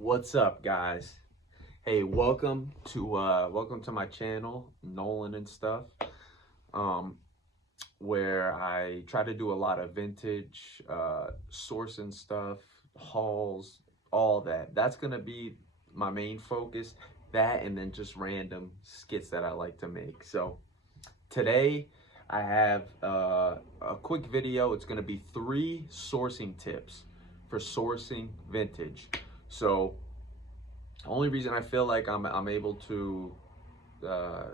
What's up, guys? Hey, welcome to my channel, Nolan and stuff. Um, where I try to do a lot of vintage sourcing stuff, hauls, all that. That's gonna be my main focus. That and then just random skits that I like to make. So today I have a quick video. It's gonna be 3 sourcing tips for sourcing vintage. So only reason I feel like I'm able to uh,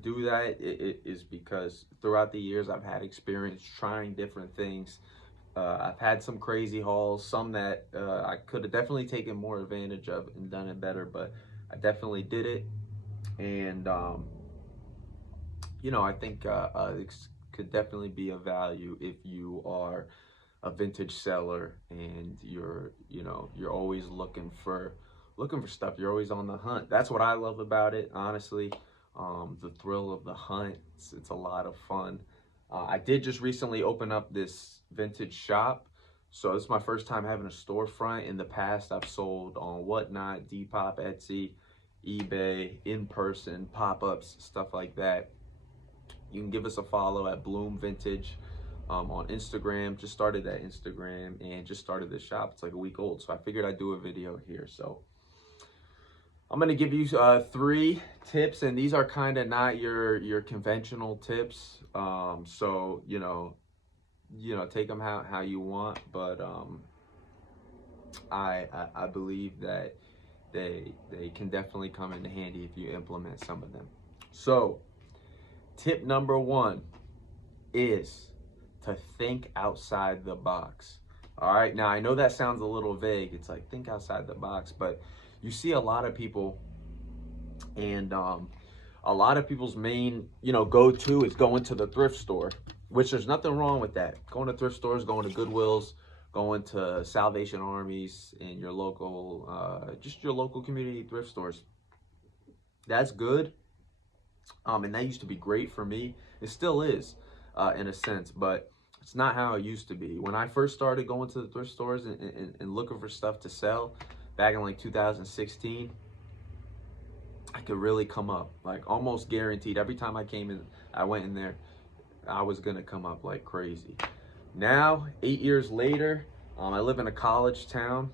do that is because throughout the years I've had experience trying different things. I've had some crazy hauls, some that I could have definitely taken more advantage of and done it better, but I definitely did it. And I think this could definitely be a value if you are a vintage seller and you're always looking for stuff. You're always on the hunt. That's what I love about it, honestly. The thrill of the hunt. It's a lot of fun. I did just recently open up this vintage shop. So this is my first time having a storefront. In the past, I've sold on Whatnot, Depop, Etsy, eBay, in person, pop-ups, stuff like that. You can give us a follow at Bloom Vintage on Instagram. Just started that Instagram and just started the shop. It's like a week old. So I figured I'd do a video here. So I'm gonna give you 3 tips, and these are kind of not your conventional tips. So take them how you want, but I believe that they can definitely come in handy if you implement some of them. So tip number 1 is to think outside the box. All right, now I know that sounds a little vague. It's like think outside the box, but you see a lot of people, and a lot of people's main go-to is going to the thrift store, which there's nothing wrong with that. Going to thrift stores, going to Goodwills, going to Salvation Armies and your local just your local community thrift stores. That's good. And that used to be great for me. It still is, in a sense, but it's not how it used to be. When I first started going to the thrift stores and looking for stuff to sell back in like 2016, I could really come up, like almost guaranteed. Every time I went in there, I was gonna come up like crazy. Now, 8 years later, I live in a college town,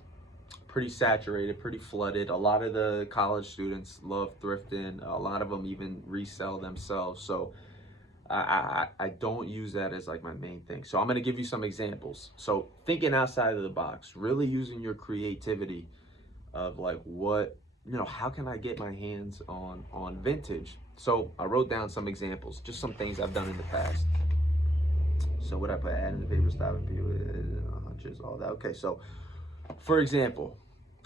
pretty saturated, pretty flooded. A lot of the college students love thrifting. A lot of them even resell themselves. So I don't use that as like my main thing. So I'm gonna give you some examples. So thinking outside of the box, really using your creativity of like how can I get my hands on vintage? So I wrote down some examples, just some things I've done in the past. So what I put, add in the paper, stopping people, hunches, all that. Okay, so for example,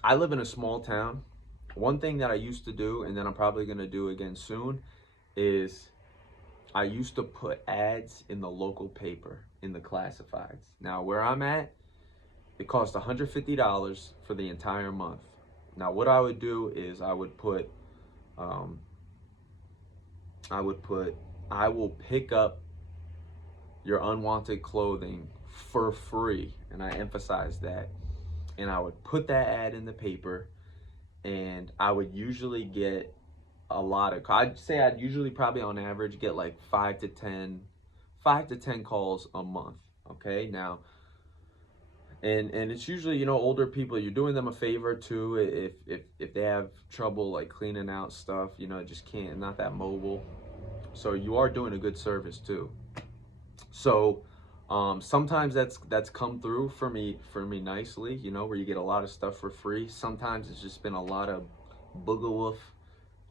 I live in a small town. One thing that I used to do, and then I'm probably gonna do again soon, is I used to put ads in the local paper, in the classifieds. Now where I'm at, it cost $150 for the entire month. Now what I would do is I would put, I will pick up your unwanted clothing for free, and I emphasize that. And I would put that ad in the paper, and I would usually get I'd usually probably on average get like 5 to 10 calls a month. Okay, now, and it's usually older people. You're doing them a favor too if they have trouble like cleaning out stuff, just can't, not that mobile. So you are doing a good service too. So sometimes that's come through for me nicely, where you get a lot of stuff for free. Sometimes it's just been a lot of boogaloof,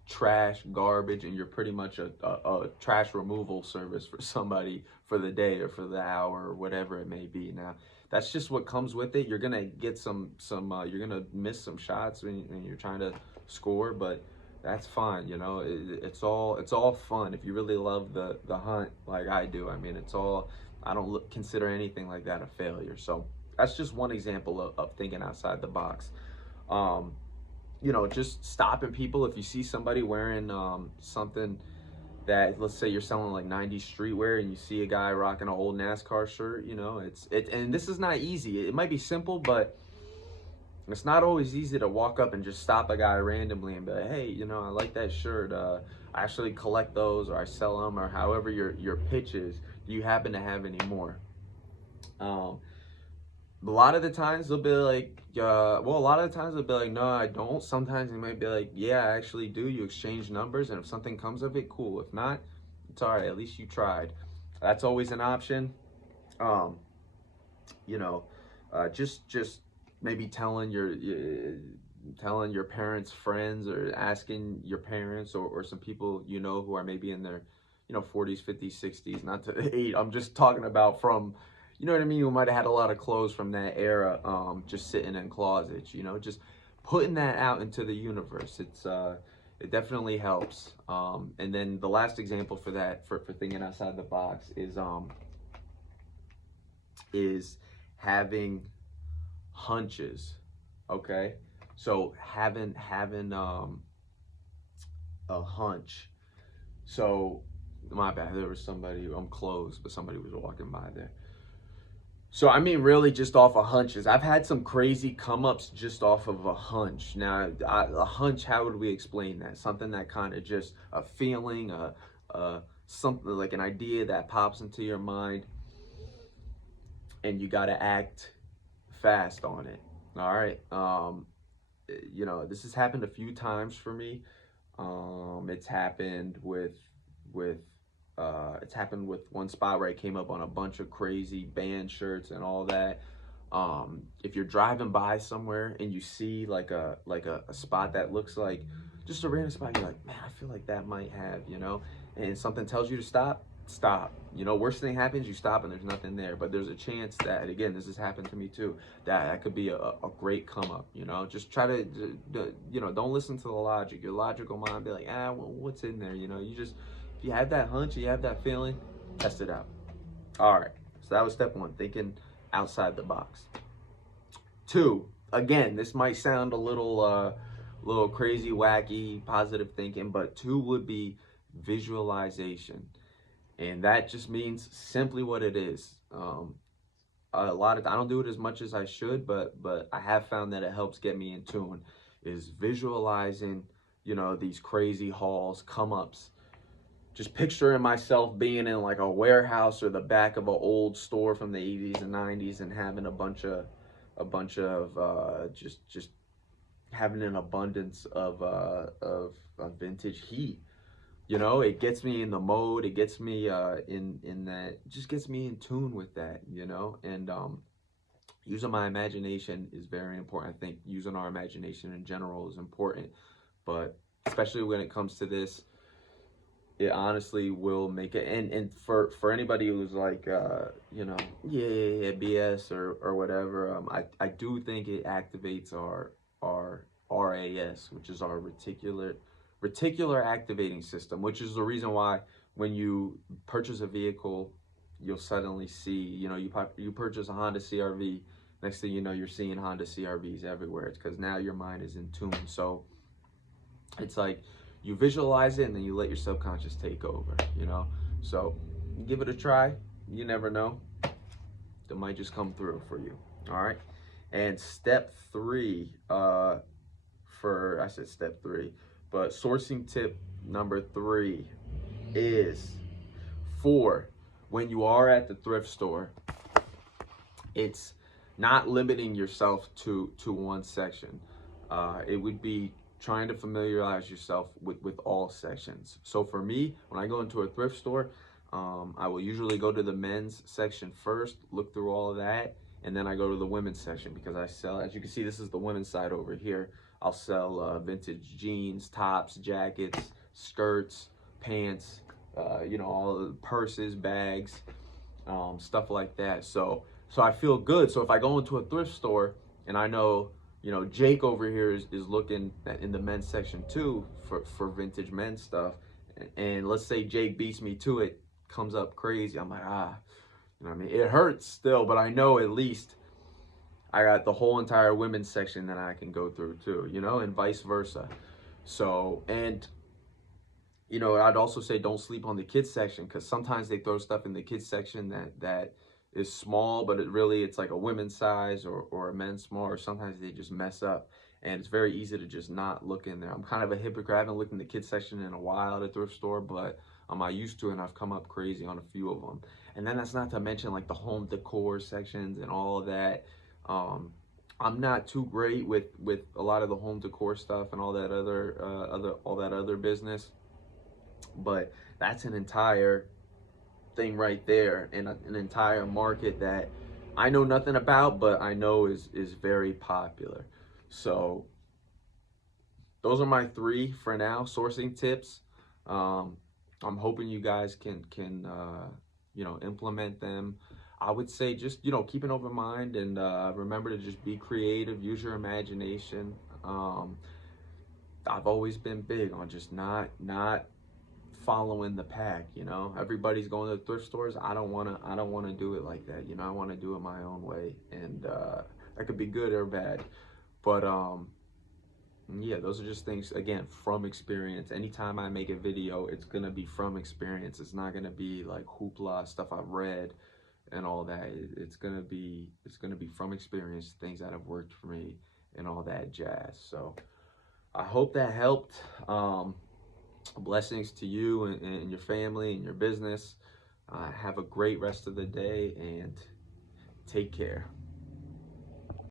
trash, garbage, and you're pretty much a trash removal service for somebody for the day or for the hour or whatever it may be. Now that's just what comes with it. You're gonna get some you're gonna miss some shots when you're trying to score, but that's fine. It's all fun if you really love the hunt like I do. I mean, I don't consider anything like that a failure. So that's just one example of thinking outside the box. Just stopping people. If you see somebody wearing something that, let's say you're selling like 90s streetwear, and you see a guy rocking an old NASCAR shirt, and this is not easy. It might be simple, but It's not always easy to walk up and just stop a guy randomly and be like, hey, you know, I like that shirt. I actually collect those, or I sell them, or however your pitch is. Do you happen to have any more? A lot of the times they'll be like, well, a lot of the times they'll be like, no, I don't. Sometimes they might be like, yeah, I actually do. You exchange numbers, and if something comes of it, cool. If not, it's all right. At least you tried. That's always an option. Um, you know, just maybe telling your parents' friends, or asking your parents, or some people you know who are maybe in their 40s, 50s, 60s. Not to age. I'm just talking about from, you know what I mean, who might have had a lot of clothes from that era, just sitting in closets. Just putting that out into the universe. It definitely helps. And then the last example for that, for thinking outside the box, is having hunches. Okay, so having a hunch. So my bad, there was somebody, I'm closed, but somebody was walking by there. So I mean, really, just off of hunches. I've had some crazy come ups just off of a hunch. Now, a hunch, how would we explain that? Something that kind of just a feeling, something like an idea that pops into your mind, and you got to act fast on it. All right. This has happened a few times for me. It's happened with it's happened with one spot where I came up on a bunch of crazy band shirts and all that. If you're driving by somewhere and you see like a spot that looks like just a random spot, you're like, man, I feel like that might have, and something tells you to stop. Worst thing happens, you stop and there's nothing there. But there's a chance that, again, this has happened to me too, that could be a great come up. Just try to, don't listen to the logic. Your logical mind be like, well, what's in there? You just, if you have that hunch, you have that feeling, test it out. All right. So that was step one, thinking outside the box. Two, again, this might sound a little crazy, wacky, positive thinking, but two would be visualization. And that just means simply what it is. A lot of I don't do it as much as I should, but I have found that it helps get me in tune. Is visualizing, these crazy hauls, come ups. Just picturing myself being in like a warehouse or the back of an old store from the 80s and 90s, and having a bunch of just having an abundance of vintage heat. It gets me in the mode. It gets me in that. It just gets me in tune with that. And using my imagination is very important. I think using our imagination in general is important, but especially when it comes to this, it honestly will make it. And for anybody who's like, yeah, BS or whatever, I do think it activates our RAS, which is our reticular activating system, which is the reason why when you purchase a vehicle, you'll suddenly see, you purchase a Honda CRV, next thing you know, you're seeing Honda CRVs everywhere. It's because now your mind is in tune. So it's like you visualize it and then you let your subconscious take over, So give it a try. You never know. It might just come through for you. All right. And step three, I said step three, but sourcing tip number 3 is for when you are at the thrift store, it's not limiting yourself to one section. It would be trying to familiarize yourself with all sections. So for me, when I go into a thrift store, I will usually go to the men's section first, look through all of that, and then I go to the women's section, because I sell, as you can see, this is the women's side over here. I'll sell vintage jeans, tops, jackets, skirts, pants, all the purses, bags, stuff like that. So I feel good. So if I go into a thrift store and I know, Jake over here is looking in the men's section too for vintage men's stuff, and let's say Jake beats me to it, comes up crazy, I'm like, what I mean? It hurts still, but I know at least I got the whole entire women's section that I can go through too, and vice versa. So, and, I'd also say don't sleep on the kids section, because sometimes they throw stuff in the kids section that is small, but it's like a women's size or a men's small, or sometimes they just mess up. And it's very easy to just not look in there. I'm kind of a hypocrite. I haven't looked in the kids section in a while at a thrift store, but I used to, and I've come up crazy on a few of them. And then that's not to mention like the home decor sections and all of that. I'm not too great with a lot of the home decor stuff and all that other business, but that's an entire thing right there, and an entire market that I know nothing about, but I know is very popular. So those are my 3 for now sourcing tips. I'm hoping you guys can implement them. I would say just keep an open mind, and remember to just be creative, use your imagination. I've always been big on just not following the pack. Everybody's going to thrift stores. I don't want to do it like that. I want to do it my own way, and that could be good or bad, but yeah, those are just things, again, from experience. Anytime I make a video, it's gonna be from experience. It's not gonna be like hoopla stuff I've read and all that. It's gonna be from experience, things that have worked for me and all that jazz. So I hope that helped. Blessings to you and your family and your business. Have a great rest of the day, and take care.